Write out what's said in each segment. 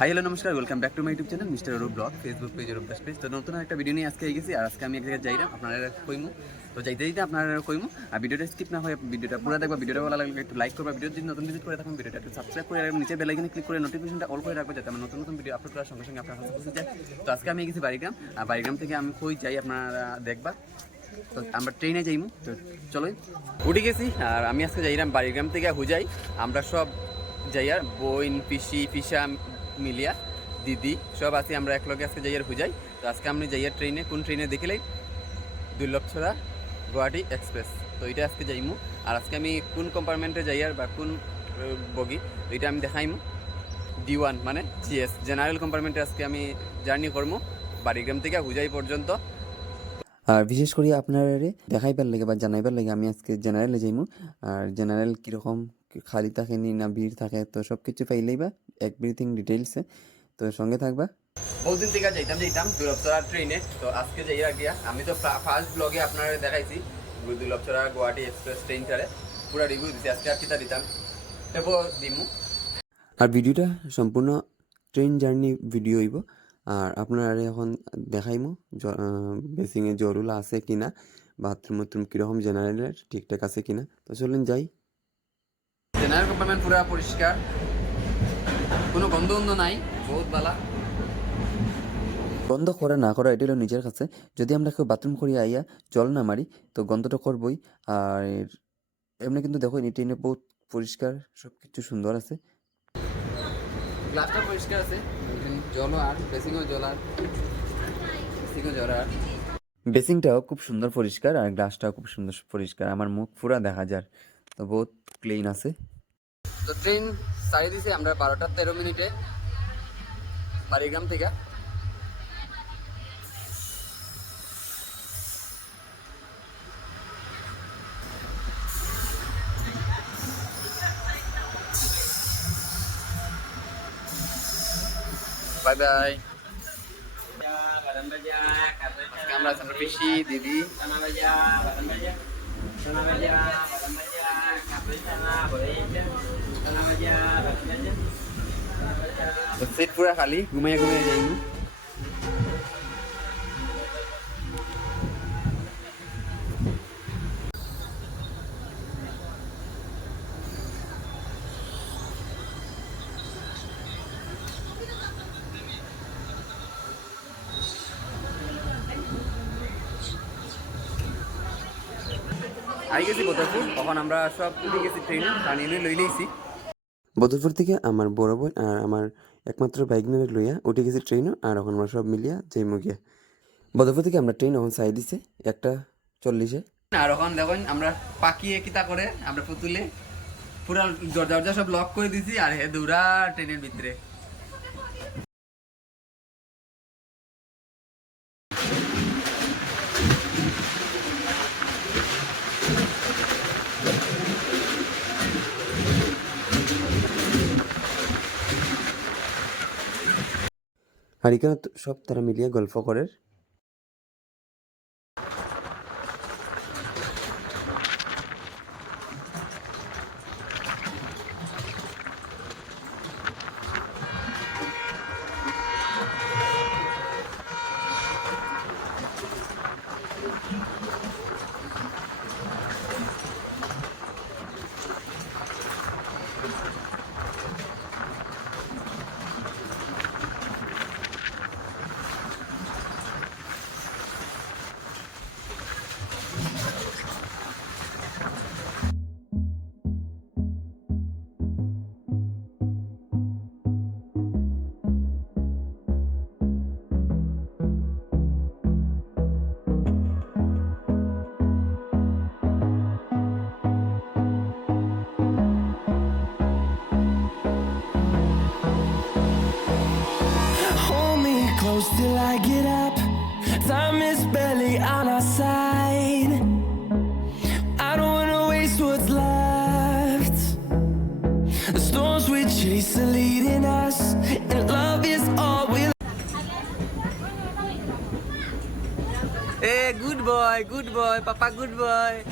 High hello নমস্কার welcome back to my YouTube channel mister Arup blog Facebook page Das page তো নতুন একটা video নিয়ে আজকে গেছি আর আজকে আমি এক জায়গায় যাই না আপনারা কইমু। তো যাইতে যাইতে আপনারা কইমু, আর ভিডিওটা স্কিপ না হয় ভিডিওটা পুরো দেখবা, ভিডিওটা ভালো লাগলে একটু লাইক করবা ভিডিও যদি নতুন ভিজিট করে থাকুন, ভিডিওটা একটু সাবস্ক্রাইব করে রাখবেন, নিচে বেলাইকনে ক্লিক করে নোটিফিকেশনটা অল করে রাখব যাতে আমার নতুন নতুন ভিডিও আপলোড করার সঙ্গে সঙ্গে আপনার কাছে পৌঁছে যায়। তো আজকে আমি গেছি বাড়িগ্রাম, আর বাড়িগ্রাম থেকে আমি কই যাই আপনারা দেখবা। তো আমরা ট্রেনে যাইমু, তো চলো উঠে গেছি, আর আমি আজকে যাইলাম বাড়িগ্রাম থেকে হুজাই। আমরা সব যাইয়ার, বইন, পিসি পিসা মিলিয়া, দিদি, সব আছি, আমরা এক লগে আজকে যাইয়ার হুজাই। তো আজকে আমি যাইয়ার ট্রেনে, কোন ট্রেনে দেখিলাই দুর্লভছড়া গুয়াহাটি এক্সপ্রেস। তো এটা আজকে যাইমু। আর আজকে আমি কোন কম্পার্টমেন্টে যাইয়ার বা কোন বগি তো এটা আমি দেখাইমু। ডি ওয়ান মানে জিএস জেনারেল কম্পার্টমেন্টে আজকে আমি জার্নি করব বাড়িগ্রাম থেকে হুজাই পর্যন্ত। আর বিশেষ করে আপনারা দেখাইবার লাগে বা জানাইবার লাগে, আমি আজকে জেনারেলে যাইমু। আর জেনারেল কীরকম খালি থাকে নি না ভিড় থাকে তো সব কিছু পাইলেই বা এভরিথিং ডিটেলসে তো সঙ্গে থাকবা। বহুদিন থেকে যাইতাম যাইতাম দুলভচড়া ট্রেনে তো আজকে যাই আর গিয়া আমি তো ফার্স্ট ব্লগে আপনারা দেখাইছি দুলভচড়া গুয়াহাটি এক্সপ্রেস ট্রেনটারে পুরো রিভিউ দিছি আজকে আর কিতা দিতাম? তবু দিমু। আর ভিডিওটা সম্পূর্ণ ট্রেন জার্নি ভিডিও হইব। আর আপনারা এখন দেখাইমু বেসিংয়ে জরুলা আছে কিনা বাথরুম বাথরুম কীরকম জেনারেলের ঠিকঠাক আছে কিনা। তো চলুন যাই। জেনারেল কম্পার্টমেন্ট পুরো পরিষ্কার। কোনো গন্ধ গন্ধ নাই বহুত ভালো বন্ধ করা না করা এটা হলো নিজের কাছে। যদি আমরা কেউ বাথরুম করি আইয়া জল না মারি তো গন্ধটা করবই। আর এমনি কিন্তু দেখো এই ট্রেনে বহুত পরিষ্কার সব কিছু সুন্দর আছে। গ্লাসটা পরিষ্কার আছে। জল আর বেসিংও জল আর বেসিংও জল আর। বেসিংটাও খুব সুন্দর পরিষ্কার আর গ্লাসটাও খুব সুন্দর পরিষ্কার। আমার মুখ পুরা দেখা যার তো বহুত ক্লিন আছে। তো ট্রেন সাড়ে দিছে আমরা বারোটা তেরো মিনিটে বাড়িগ্রাম থেকে। বাই বাই আমরা আমরা পিসি, দিদি। সিট পুরা খালি ঘুমাইয়া ঘুমাইয়া যাইমু আই গেছি বদরপুর, তখন আমরা সব উঠে গেছি ট্রেনে টানিয়ে নিয়ে লই লইছি। বদরপুর থেকে আমার বড় বোন আর আমার একমাত্র বাইক নিয়ে লইয়া উঠে গেছি ট্রেনও আর ওখানে আমরা সব মিলিয়া যাই মুগিয়া বদরপুর থেকে আমরা ট্রেন এখন সাই দিছে একটা চল্লিশে। আর এখন দেখুন আমরা পাকিয়ে কিতা করে, আমরা পুতুলে পুরা দরজা সব লক করে দিছি আর হে দৌড়া ট্রেনের ভিতরে। আর এখানে সব তারা মিলিয়ে গল্প করে till I get up. Time is barely on our side. I don't wanna waste what's left. The storms we chase are leading us And love is all we'll Hey, eh, good boy, good boy, Papa good boy.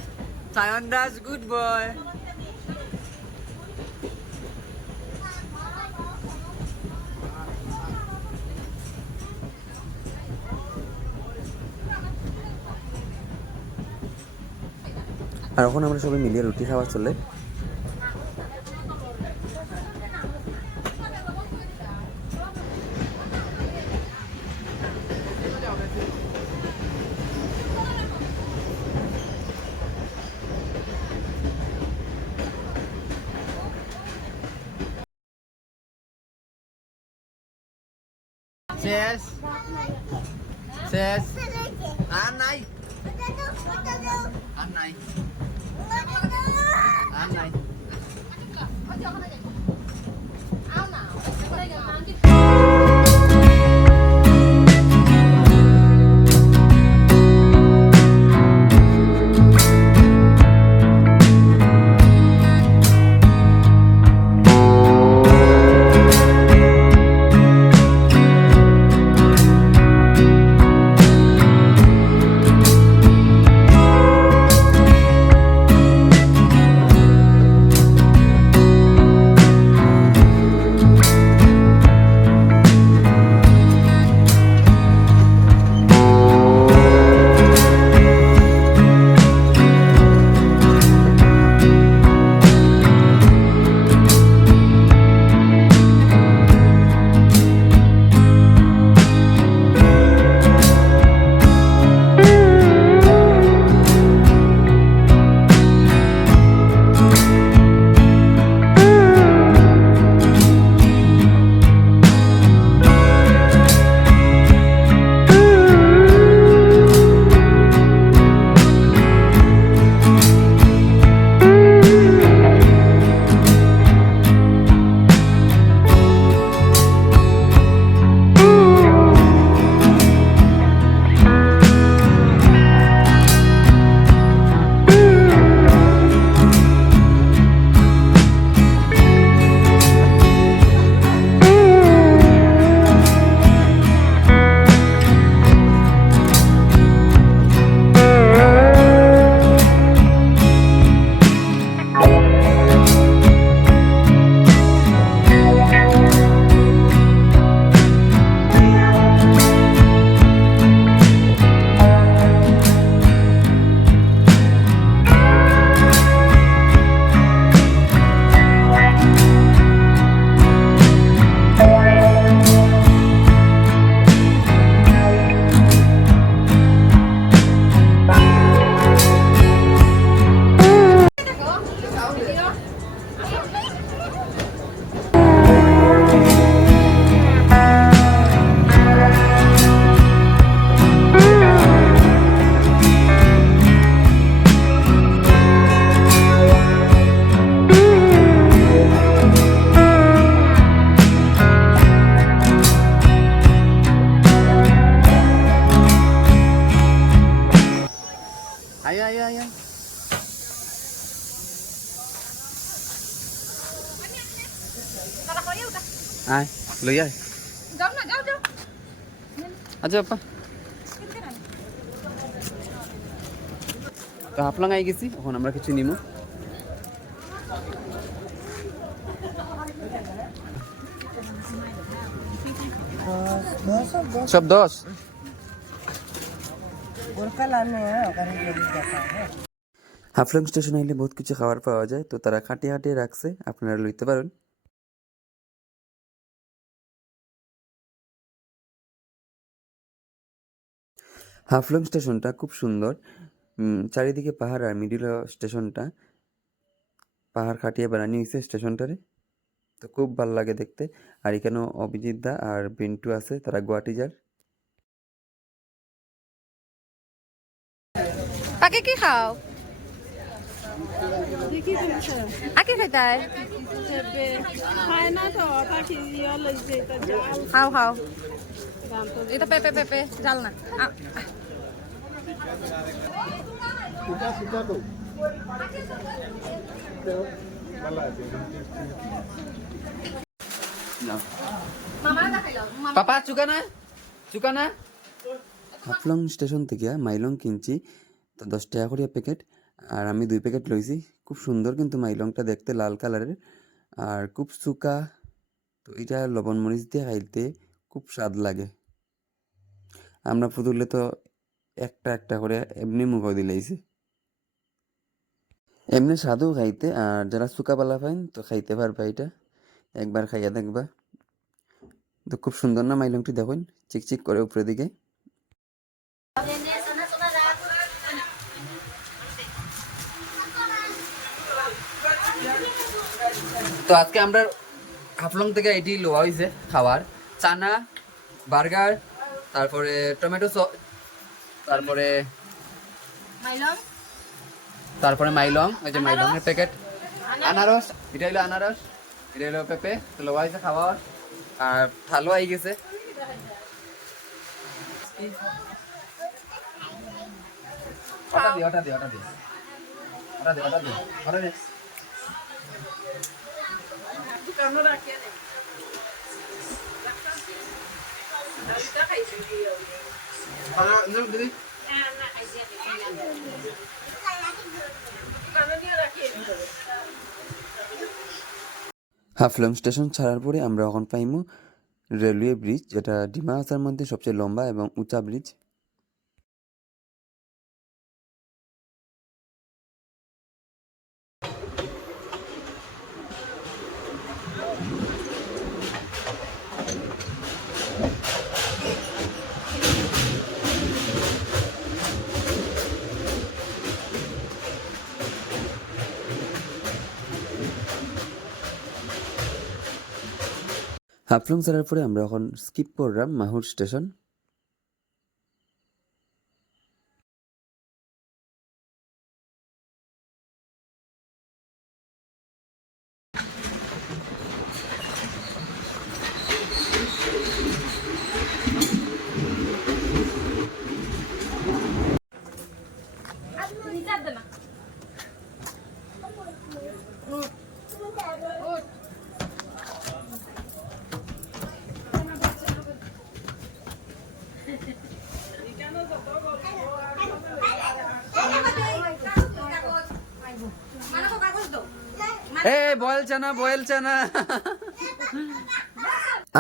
Sayon does good boy. আর এখন আমরা সবাই মিলিয়ে রুটি খাওয়া চলে। শেষ শেষ আর নাই আর নাই লই আয়। যাও না যাও যাও। আচ্ছা আপা। তো হাফলং আই গেছি এখন আমরা কিছু নিমু। সব দশ? হাফলং স্টেশন আইলে বহুত কিছু খাবার পাওয়া যায় তো তারা খাটিয়ে খাটিয়ে রাখছে আপনারা লইতে পারেন। হাফলং স্টেশনটা খুব সুন্দর। চারিদিকে পাহাড় আর মিডিল স্টেশনটা। পাহাড় খাটিয়ে বানানি হয়েছে স্টেশনটারে। তো খুব ভালো লাগে দেখতে। আর এখানেও অভিজিৎ দা আর বিন্টু আছে, তারা গুয়াহাটি যার। পাকে কি খাও? খাও খাও এটা পেপে পেপে জাল না। হাফলং স্টেশন থেকে মাইলং কিনছি তো দশ টাকা করিয়া প্যাকেট আর আমি দুই প্যাকেট লইছি। খুব সুন্দর কিন্তু মাইলংটা দেখতে লাল কালারের আর খুব সুকা। তো এটা লবণ মরিচ দিয়ে খাইতে খুব স্বাদ লাগে। আমরা ফুতুলে তো একটা একটা করে এমনি মুখ দিলাইছি এমনি স্বাদু খাইতে, আর যারা শুকাবালা পাইন, তো খাইতে পারবা এটা। একবার খাইয়া দেখবা। তো খুব সুন্দর না মাইলংটি দেখুন? চিকচিক করে উপরের দিকে। তো আজকে আমরা হাফলং থেকে এটি লোয়া হয়েছে খাবার চানা, বার্গার, তারপরে টমেটো তারপরে মাইলম তারপরে মাইলং ওই যে মাইলং এর প্যাকেট আনারস? এটা হলো আনারস এটা হলো পেঁপে তো লোয়া হয়েছে খাবার আর ভালো আই গেছে। ওটা দি ওটা দি ওটা দি ওটা দি ওটা দি ওটা দি দোকানো হাফলং স্টেশন ছাড়ার পরে আমরা এখন পাইমু রেলওয়ে ব্রিজ, যেটা ডিমা আসার মধ্যে সবচেয়ে লম্বা এবং উঁচা ব্রিজ। হাফলং ছাড়ার পরে আমরা এখন স্কিপ করলাম মাহুর স্টেশন এ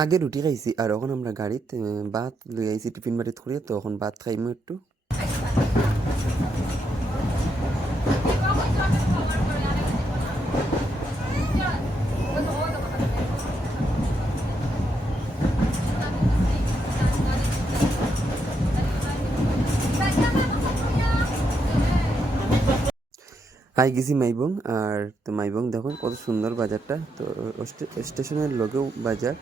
আগে রুটি খাইছি, আর এখন আমরা গাড়িতে ভাত লই আইছি টিফিন বাড়িতে তো এখন ভাত খাইমু একটু। আই গেছি মাইবং আর তো মাইবং দেখুন কত সুন্দর বাজারটা। তো স্টে- স্টেশনের লগেও বাজার।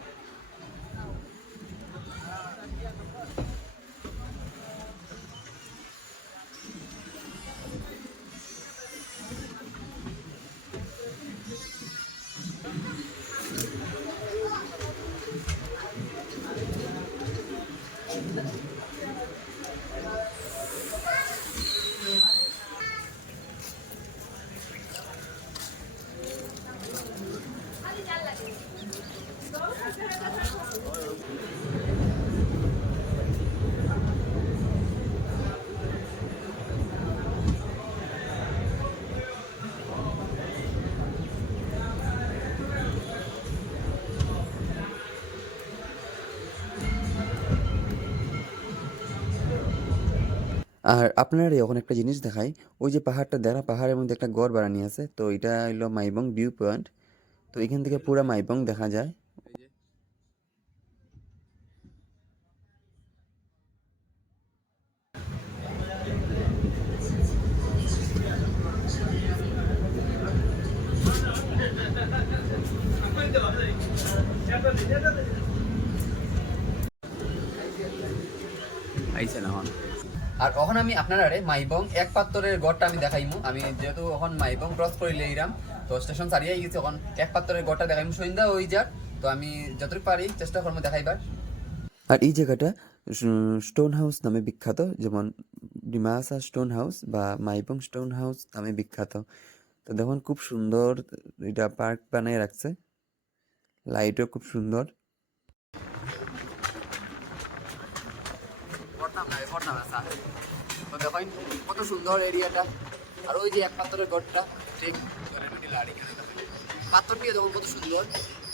আর আপনারা এখন একটা জিনিস দেখাই, ওই যে পাহাড়টা দেখা পাহাড়ের মধ্যে একটা গড় বানানি আছে, তো এটা হলো মাইবং ভিউ পয়েন্ট। তো এখান থেকে পুরো মাইবং দেখা যায় আইছে না হন আর এখন আমি আপনারা মাইবং এক পাত্তরের গড়টা আমি দেখাইমু। আমি যেহেতু এখন মাইবং ক্রস করিলে ইরাম তো স্টেশন ছাড়িয়ে গেছি এখন এক পাত্তরের গড়টা দেখাইমু। সন্ধ্যা ওই যার তো আমি যতটুকু পারি চেষ্টা করব দেখাইবার। আর এই জায়গাটা স্টোন হাউস নামে বিখ্যাত, যেমন ডিমাসা স্টোন হাউস বা মাইবং স্টোন হাউস নামে বিখ্যাত। তো দেখুন, খুব সুন্দর এটা পার্ক বানিয়ে রাখছে। লাইটও খুব সুন্দর। তো দেখেন কত সুন্দর এরিয়াটা। আর ওই যে এক পাত্তরের গড়টা, ঠিক দেখুন কত সুন্দর।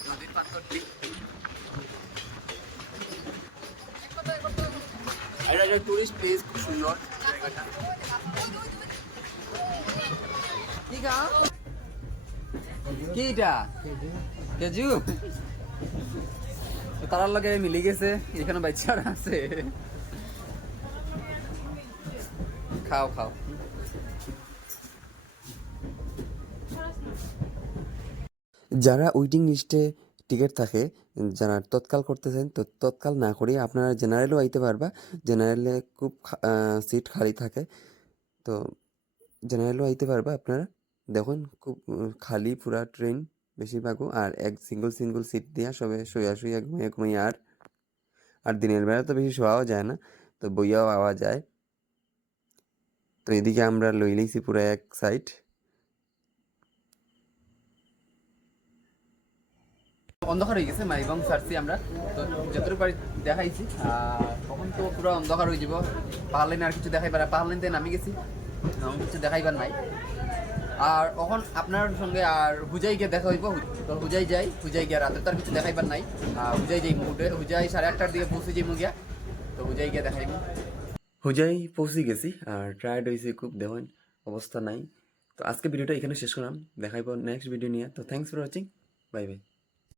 নদীর পাত্তরটি আর এটা টুরিস্ট প্লেস খুব সুন্দর কি এটা? তারার লগে মিলি গেছে, এখানে বাচ্চারা আছে। খাও খাও। যারা ওয়েটিং লিস্টে টিকিট থাকে, যারা তৎকাল করতেছেন, তো তৎকাল না করে আপনারা জেনারেলও আইতে পারবা। জেনারেলে খুব সিট খালি থাকে। তো জেনারেলও আইতে পারবা আপনারা। দেখুন, খুব খালি পুরা ট্রেন বেশিরভাগও। আর এক সিঙ্গল সিঙ্গল সিট দিয়া সবে শুয়া শুয়া, ঘুমিয়ে ঘুমিয়ে আর আর দিনের বেলা তো বেশি শোয়াও যায় না। তো বইয়াও আওয়া যায়। তো এদিকে আমরা লই লইছি পুরো এক সাইড অন্ধকার হয়ে গেছে মাইবং সারছি আমরা। তো যতটুকু পারি দেখাইছি। তখন তো পুরো অন্ধকার হয়ে যাব। পাহাড় লাইনে আর কিছু দেখাইবার পাহাড় লাইনতে নামি গেছি। কিছু দেখাইবার নাই। আর এখন আপনার সঙ্গে আর হুজাই গিয়ে দেখা হইব। তো হুজাই যাই, হুজাই গিয়ে রাতে তো আর কিছু দেখাইবার নাই। হুজাই যাই হুজাই সাড়ে আটটার দিকে পৌঁছে যাই গিয়া। তো হুজাই গিয়ে দেখাইব হুজাই পৌঁছে গেছি আর টায়ার্ড হয়েছি, খুব দেওয়ান অবস্থা নাই। তো আজকে ভিডিওটা এখানে শেষ করলাম। দেখাইব নেক্সট ভিডিও নিয়ে। তো thanks for watching bye bye